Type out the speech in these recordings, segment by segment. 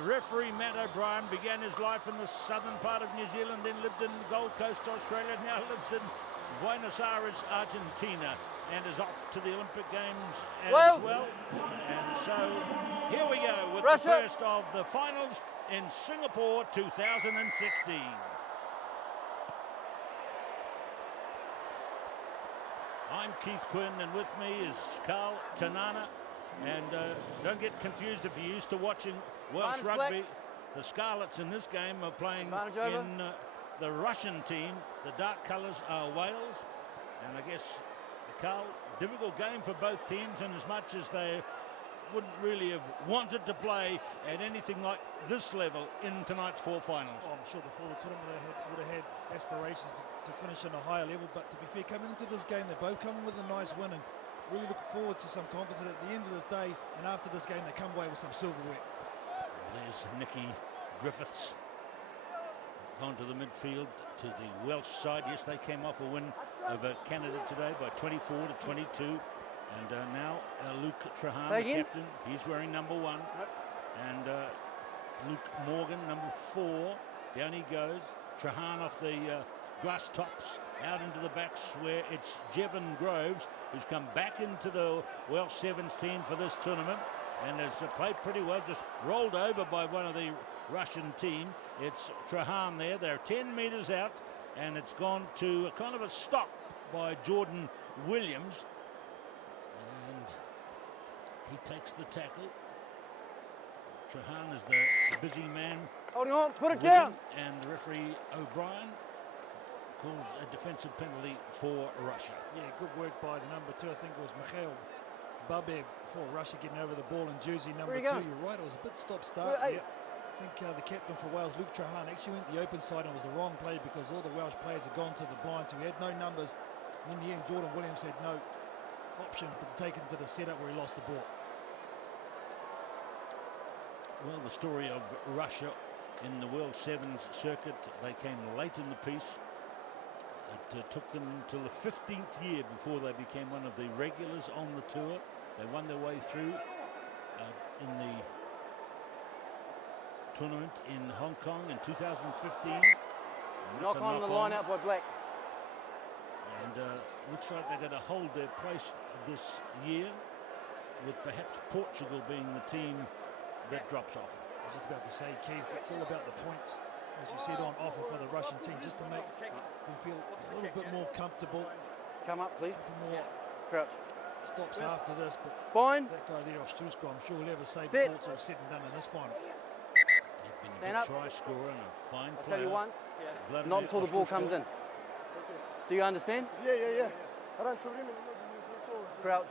The referee, Matt O'Brien, began his life in the southern part of New Zealand, then lived in Gold Coast, Australia, now lives in Buenos Aires, Argentina, and is off to the Olympic Games as well. And so here we go with Russia. the first of the finals in Singapore 2016. I'm Keith Quinn, and with me is Carl Tanana. And don't get confused if you're used to watching Welsh rugby. The Scarlets in this game are playing in the Russian team. The dark colours are Wales. And I guess, Carl, difficult game for both teams, and as much as they wouldn't really have wanted to play at anything like this level in tonight's four finals. Oh, I'm sure before the tournament they would have had aspirations to finish on a higher level, but to be fair, coming into this game, they're both coming with a nice win, and really looking forward to some confidence at the end of this day, and after this game they come away with some silverware. There's Nicky Griffiths gone to the midfield to the Welsh side. Yes, they came off a win over Canada today by 24-22. And now Luke Trahan, the captain, he's wearing number 1. And Luke Morgan, number 4. Down he goes. Trahan off the grass tops out into the backs, where it's Jevon Groves, who's come back into the Welsh Sevens team for this tournament and has played pretty well, just rolled over by one of the Russian team. It's Trahan there. They're 10 metres out, and it's gone to a kind of a stop by Jordan Williams. And he takes the tackle. Trahan is the busy man. Holding on, put it down. And the referee O'Brien calls a defensive penalty for Russia. Yeah, good work by the number 2. I think it was Mikhail Babev for Russia getting over the ball in jersey number 2. You're right, it was a bit stop-start. Yeah. I think the captain for Wales, Luke Trahan, actually went the open side and was the wrong play because all the Welsh players had gone to the blind, so he had no numbers. And in the end, Jordan Williams had no option but to take it to the setup where he lost the ball. Well, the story of Russia in the World Sevens circuit, they came late in the piece. It took them until the 15th year before they became one of the regulars on the tour. They won their way through in the tournament in Hong Kong in 2015. Knock on the line out by Black. And looks like they're going to hold their place this year, with perhaps Portugal being the team that drops off. I was just about to say, Keith, it's all about the points, as you said, on offer for the Russian team, just to make them feel a little bit more comfortable. Come up, please. A couple more crouch stops after this, but that guy there, Ostrusko, I'm sure he'll have a save before it's all said and done in this final. He's been a good try scorer and a fine player. I'll tell you once, not until the ball comes in. Do you understand? Yeah. Crouch.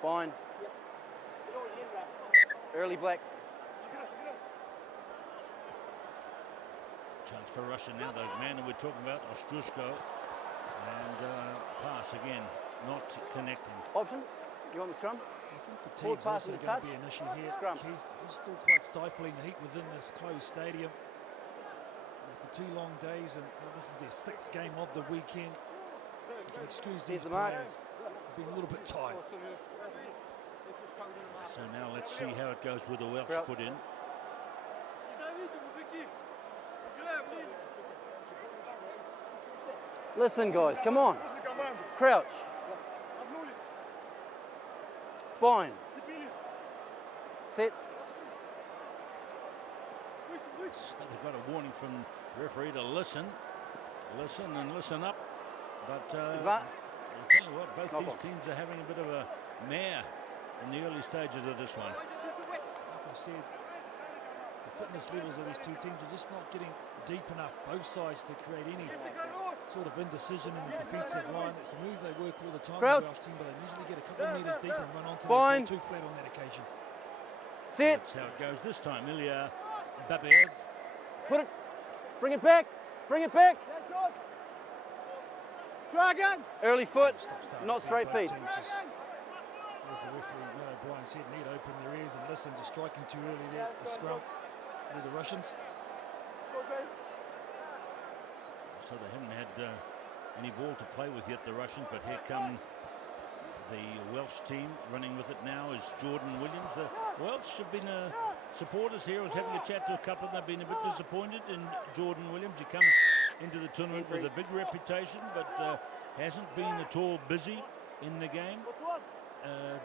Fine. Early Black. Chance for Russia now, the man that we're talking about, Ostrusko. And pass again, not connecting. Option? You want the scrum? I think fatigue's also going to be an issue here, Keith. It's still quite stifling, the heat within this closed stadium. After 2 long days, and this is their 6th game of the weekend. You can excuse these players being a little bit tired. So now let's see how it goes with the Welsh put in. Listen, guys, come on. Crouch. Bind. Set. So they've got a warning from the referee to listen and listen up. But I'll tell you what, both these teams are having a bit of a mare in the early stages of this one. Like I said, the fitness levels of these two teams are just not getting deep enough, both sides, to create any sort of indecision in the defensive line. It's a move they work all the time, the Welsh team, but they usually get a couple of metres deep and run onto the ball too flat on that occasion. Set. That's how it goes this time. Ilya Babev. Put it. Bring it back. Bring it back. Try again. Early foot, not straight feet. As the referee, Matt O'Brien said, need to open their ears and listen. Just striking too early there, the scrum with the Russians. So they haven't had any ball to play with yet, the Russians, but here come the Welsh team. Running with it now is Jordan Williams. The Welsh have been a supporters here. I was having a chat to a couple of them. They've been a bit disappointed in Jordan Williams. He comes into the tournament with a big reputation, but hasn't been at all busy in the game.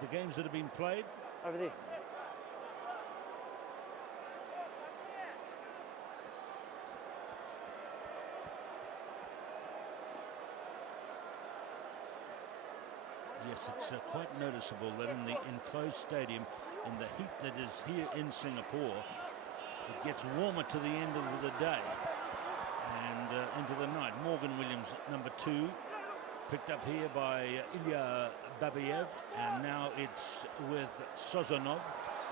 The games that have been played. Over there. Yes, it's quite noticeable that in the enclosed stadium, in the heat that is here in Singapore, it gets warmer to the end of the day and into the night. Morgan Williams, number 2, picked up here by Ilya Babiev, and now it's with Sozonov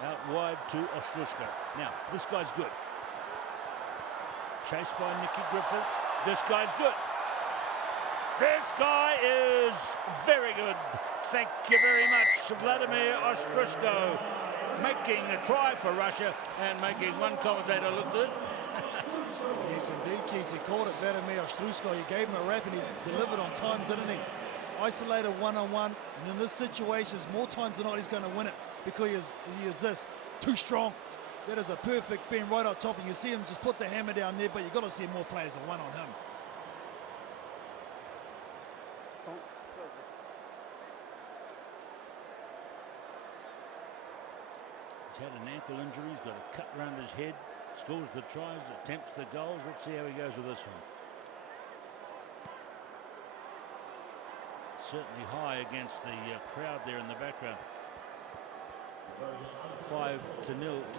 out wide to Ostrushko. Now, this guy's good. Chased by Nicky Griffiths. This guy's good. This guy is very good. Thank you very much, Vladimir Ostrushko, making a try for Russia and making one commentator look good. Yes, indeed, Keith. He called it Vladimir Ostrushko. He gave him a rap and he delivered on time, didn't he? Isolated one-on-one, and in this situation, more times than not, he's going to win it because he is this, too strong. That is a perfect fin right on top, and you see him just put the hammer down there, but you've got to see more players than one on him. He's had an ankle injury. He's got a cut around his head. Scores the tries, attempts the goals. Let's see how he goes with this one. Certainly high against the crowd there in the background. 5-0 to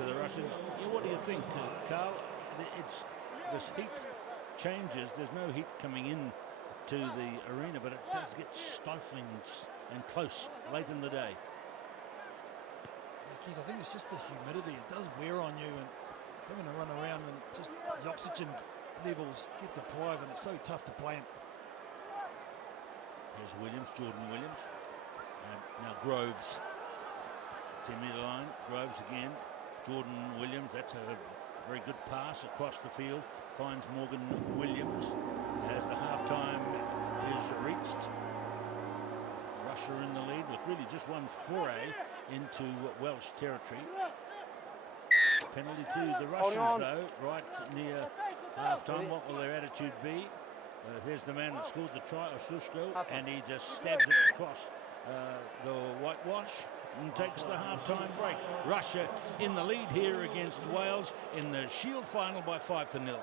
the Russians. Yeah, what do you think, Carl? It's this heat changes. There's no heat coming in to the arena, but it does get stifling and close late in the day. Keith, I think it's just the humidity. It does wear on you, and having to run around and just the oxygen levels get deprived, and it's so tough to play in. Here's Williams, Jordan Williams. And now Groves. 10-metre line. Groves again. Jordan Williams. That's a very good pass across the field. Finds Morgan Williams as the half-time is reached. Russia in the lead with really just one foray into Welsh territory. Penalty to the Russians, though, right near half-time. What will their attitude be? Here's the man that scored the try, Ostrushko, and he just stabs it across the whitewash and takes the half-time break. Russia in the lead here against Wales in the Shield final by 5-0.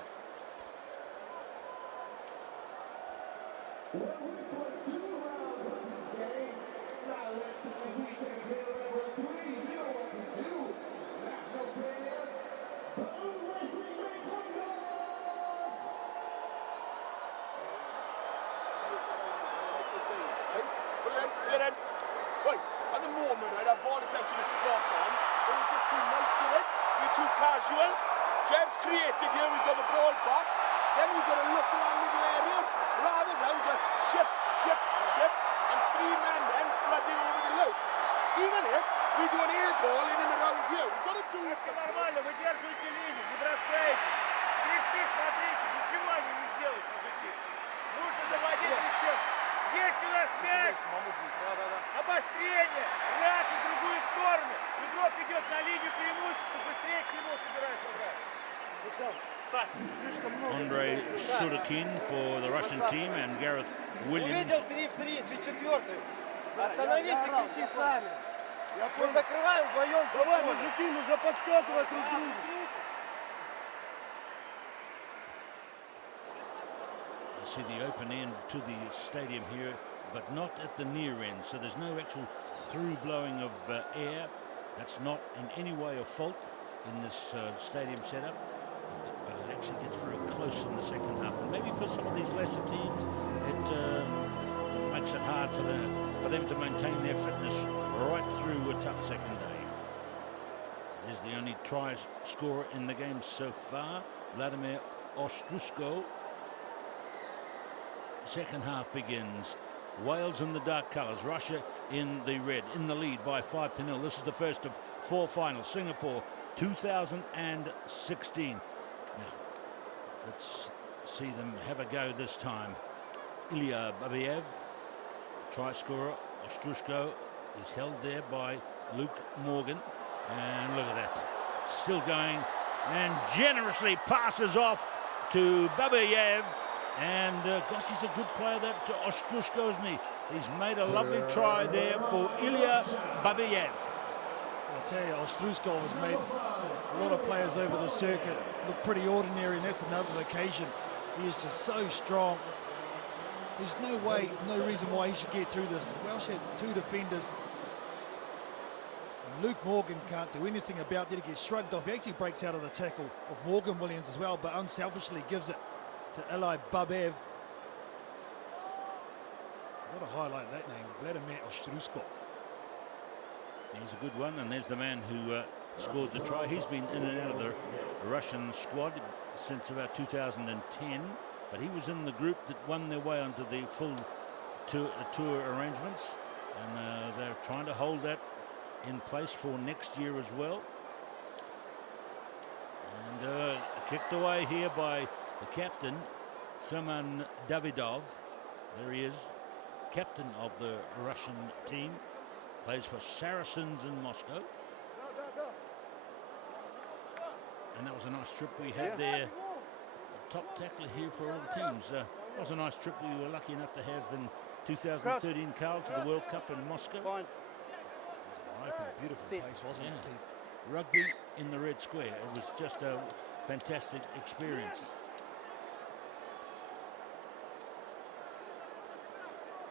Jeff's created here, we got the ball back, then we've got to look around the middle area rather than just ship, and 3 men then flooding over the loop. Even if we do an air ball in and around here, we've got to do it. Все нормально, выдерживайте линию, не бросайте. Кресты, смотрите, ничего они не сделают, мужики. Нужно заводить мячом. Есть у нас мяч. Обострение. Раз в другую сторону. Игрок идет на линию преимущества, быстрее к нему собирается играть. Andre Sudakin for the Russian team and Gareth Williams. Увидел 3 в 3, 3-4. Остановись и кричи сами. Мы закрываем вдвоем. Давай, мужики, нужно подсказывать друг другу. You see the open end to the stadium here, but not at the near end. So there's no actual through blowing of air. That's not in any way a fault in this stadium setup. But it actually gets very close in the second half. And maybe for some of these lesser teams, it makes it hard for them to maintain their fitness right through a tough second day. There's the only try scorer in the game so far, Vladimir Ostrushko. Second half begins. Wales in the dark colours, Russia in the red, in the lead by 5-0. This is the first of 4 finals. Singapore 2016. Now, let's see them have a go this time. Ilya Babiev, try scorer. Ostrushko is held there by Luke Morgan. And look at that. still going, and generously passes off to Babayev. And gosh, he's a good player, that Ostrushko, isn't he? He's made a lovely try there for Ilya Babayev. I tell you, Ostrushko has made a lot of players over the circuit look pretty ordinary, and that's another occasion. He is just so strong. There's no way, no reason why he should get through this. Welsh had two defenders. And Luke Morgan can't do anything about that. He gets shrugged off. He actually breaks out of the tackle of Morgan Williams as well, but unselfishly gives it to Ilya Babayev. Got to highlight that name, Vladimir Ostrushko. He's a good one, and there's the man who scored the try. He's been in and out of the Russian squad since about 2010, but he was in the group that won their way onto the full tour arrangements, and they're trying to hold that in place for next year as well. And kicked away here by the captain, Herman Davidov. There he is, captain of the Russian team, plays for Saracens in Moscow. And that was a nice trip we had there. Top tackler here for all the teams. That was a nice trip we were lucky enough to have in 2013, Carl, to the World Cup in Moscow. It was an open, beautiful place, wasn't it, Keith? Rugby in the Red Square. It was just a fantastic experience.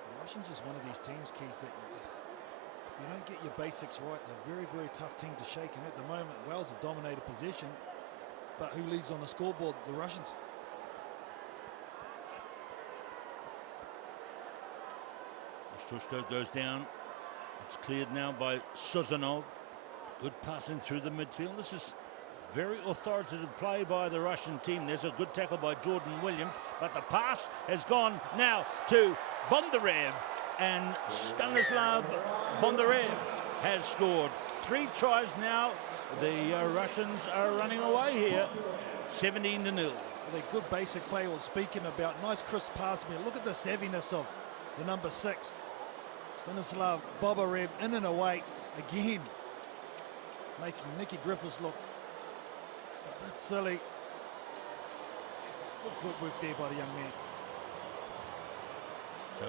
The Russians is one of these teams, Keith, that you just, if you don't get your basics right, they're a very, very tough team to shake. And at the moment, Wales have dominated possession, but who leads on the scoreboard? The Russians. Ostrushko goes down. It's cleared now by Suzanov. Good passing through the midfield. This is very authoritative play by the Russian team. There's a good tackle by Jordan Williams, but the pass has gone now to Bondarev, and Stanislav Bondarev has scored 3 tries now. The Russians are running away here, 17-0. Well, they're good basic play. We're speaking about nice crisp pass. Look at the savviness of the number 6, Stanislav Bobarev, in and away again, making Nicky Griffiths look a bit silly. Good footwork there by the young man. So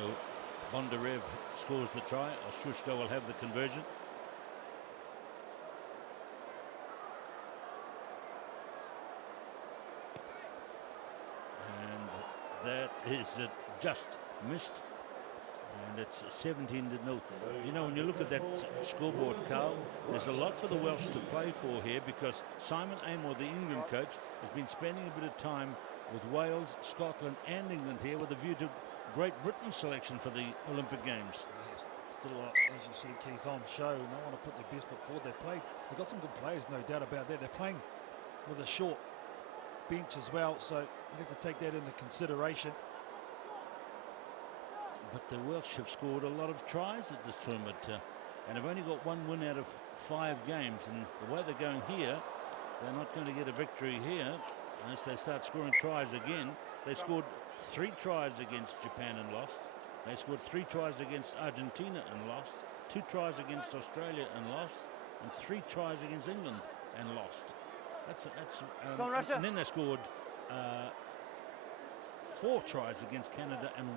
Bondarev scores the try. Ostrushko will have the conversion. And that is just missed. And it's 17-0. You know, when you look at that scoreboard, Carl, there's a lot for the Welsh to play for here, because Simon Amor, the England coach, has been spending a bit of time with Wales, Scotland and England here with a view to Great Britain's selection for the Olympic Games. Yes, still, as you see, Keith, on show. They want to put their best foot forward. They've got some good players, no doubt about that. They're playing with a short bench as well, so you have to take that into consideration. But the Welsh have scored a lot of tries at this tournament, and have only got 1 win out of 5 games. And the way they're going here, they're not going to get a victory here unless they start scoring tries again. They scored 3 tries against Japan and lost. They scored 3 tries against Argentina and lost. 2 tries against Australia and lost, and 3 tries against England and lost. And then they scored 4 tries against Canada and 1.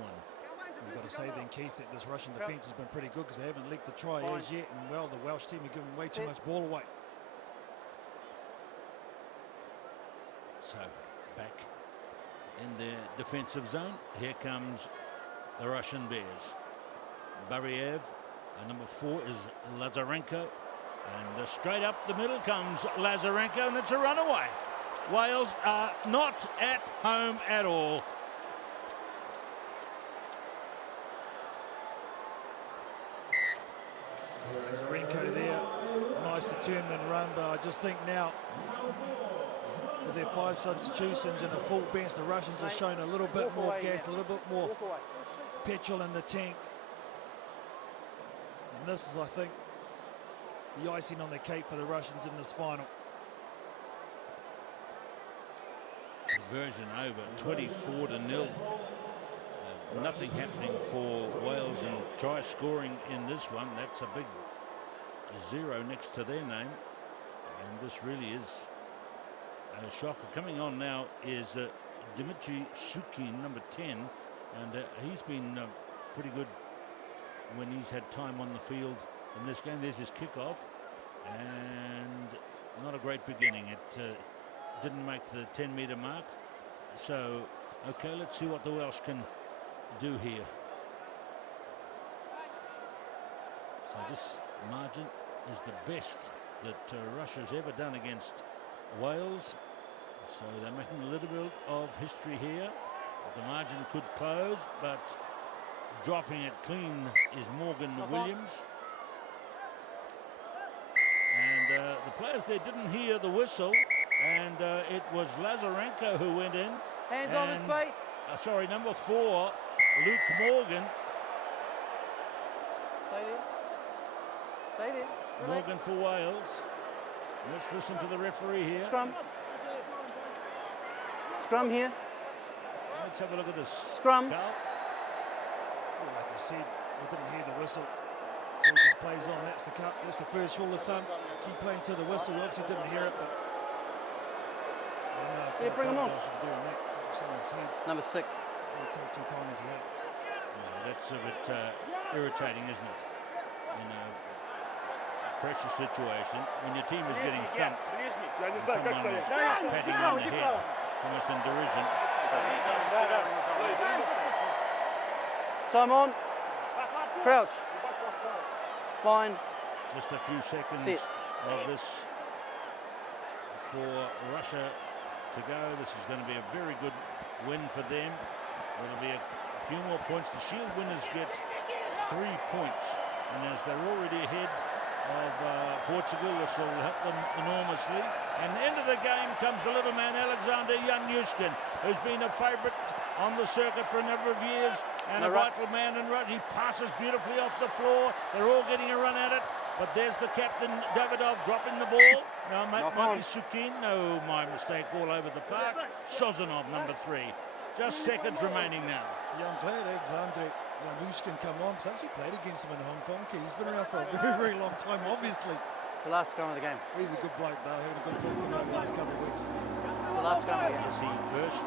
We've got to say then, Keith, that this Russian defence has been pretty good, because they haven't leaked the try as yet, and well, the Welsh team are giving way too much ball away. So back in their defensive zone, here comes the Russian Bears. Bariev, and number 4 is Lazarenko, and straight up the middle comes Lazarenko, and it's a runaway. Wales are not at home at all. Lazarenko there, nice determined run, but I just think now, with their 5 substitutions and a full bench, the Russians are showing a little bit more gas, a little bit more petrol in the tank. And this is, I think, the icing on the cake for the Russians in this final. Conversion over, 24-0. Nothing happening for Wales in try scoring in this one. That's a big 0 next to their name. And this really is a shocker. Coming on now is Dimitri Shukin, number 10, and he's been pretty good when he's had time on the field in this game. There's his kickoff, and not a great beginning. It didn't make the 10-metre mark. So, okay, let's see what the Welsh can do here. So this margin is the best that Russia's ever done against Wales. So they're making a little bit of history here. The margin could close, but dropping it clean is Morgan Williams. And the players there didn't hear the whistle, and it was Lazarenko who went in. Hands on his face. Sorry, number 4, Luke Morgan. Stay there. Stay there. Relax. Morgan for Wales. Let's listen to the referee here. Scrum. Scrum here. Let's have a look at this. Scrum. Carl. Well, like I said, they didn't hear the whistle. So he just plays on. That's the cut. That's the first rule of thumb. Keep playing to the whistle. He obviously didn't hear it, but I don't know if bring him on. should be doing that to someone's head. Number 6. They take too kindly to that. Yeah, that's a bit irritating, isn't it? In a pressure situation, when your team is getting thumped, and someone is patting on the head, it's almost in derision. Time on. Crouch. Spine. Just a few seconds Sit. of this for Russia to go. This is going to be a very good win for them. It'll be a few more points. The Shield winners get 3 points, and as they're already ahead of Portugal, this will help them enormously. And the end of the game comes the little man Alexander Yanushkin, who's been a favourite on the circuit for a number of years, and a vital man in Rugby. He passes beautifully off the floor. They're all getting a run at it, but there's the captain Davidov dropping the ball. No, might be Sukin. No, my mistake, all over the park. Sozanov, number 3. Just seconds remaining now. Yeah, I'm glad Alexander Yanushkin come on. He's actually played against him in Hong Kong. He's been around for a very, very long time, obviously. The last scrum of the game. He's a good bloke, though, having a good talk to him over the last couple of weeks. It's the last scrum of the game. As he first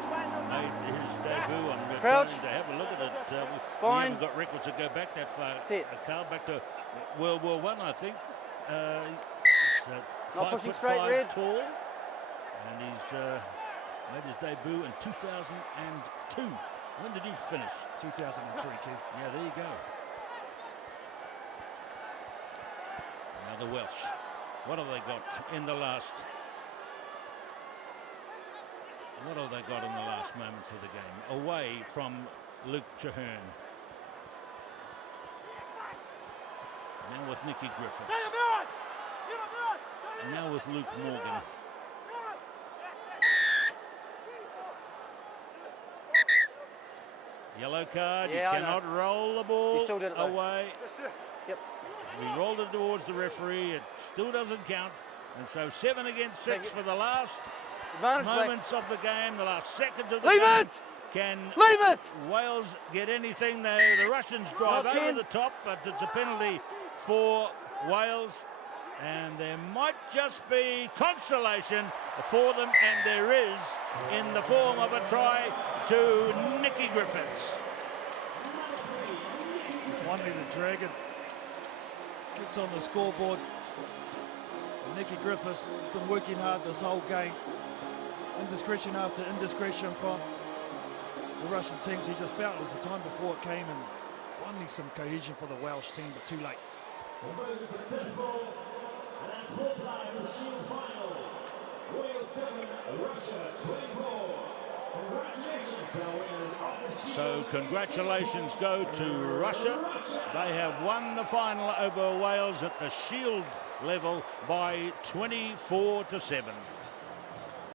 made his debut, and we're Crouch. trying to have a look at it. We Fine. haven't got records that go back that far. Sit. Carl, back to World War I, I think. He's Not 5 pushing foot straight, 5 Red. tall, and he's made his debut in 2002. When did he finish? 2003, Keith. Yeah, there you go. Now the Welsh. What have they got in the last? What have they got in the last moments of the game? Away from Luke Traherne. Now with Nicky Griffiths. And now with Luke Morgan. Yellow card. Yeah, you cannot roll the ball You still did it, though. away. Yep. We rolled it towards the referee. It still doesn't count. And so 7 against 6 for the last Advantage moments of the game, the last seconds of the Leave game. it! Can Leave it! Wales get anything? The Russians drive Not over 10. the top, but it's a penalty for Wales. And there might just be consolation for them, and there is, in the form of a try to Nicky Griffiths. Finally, the Dragon gets on the scoreboard. And Nicky Griffiths has been working hard this whole game. Indiscretion after indiscretion from the Russian teams. He just felt it was the time before it came, and finally some cohesion for the Welsh team, but too late. So congratulations go to Russia. They have won the final over Wales at the Shield level by 24-7.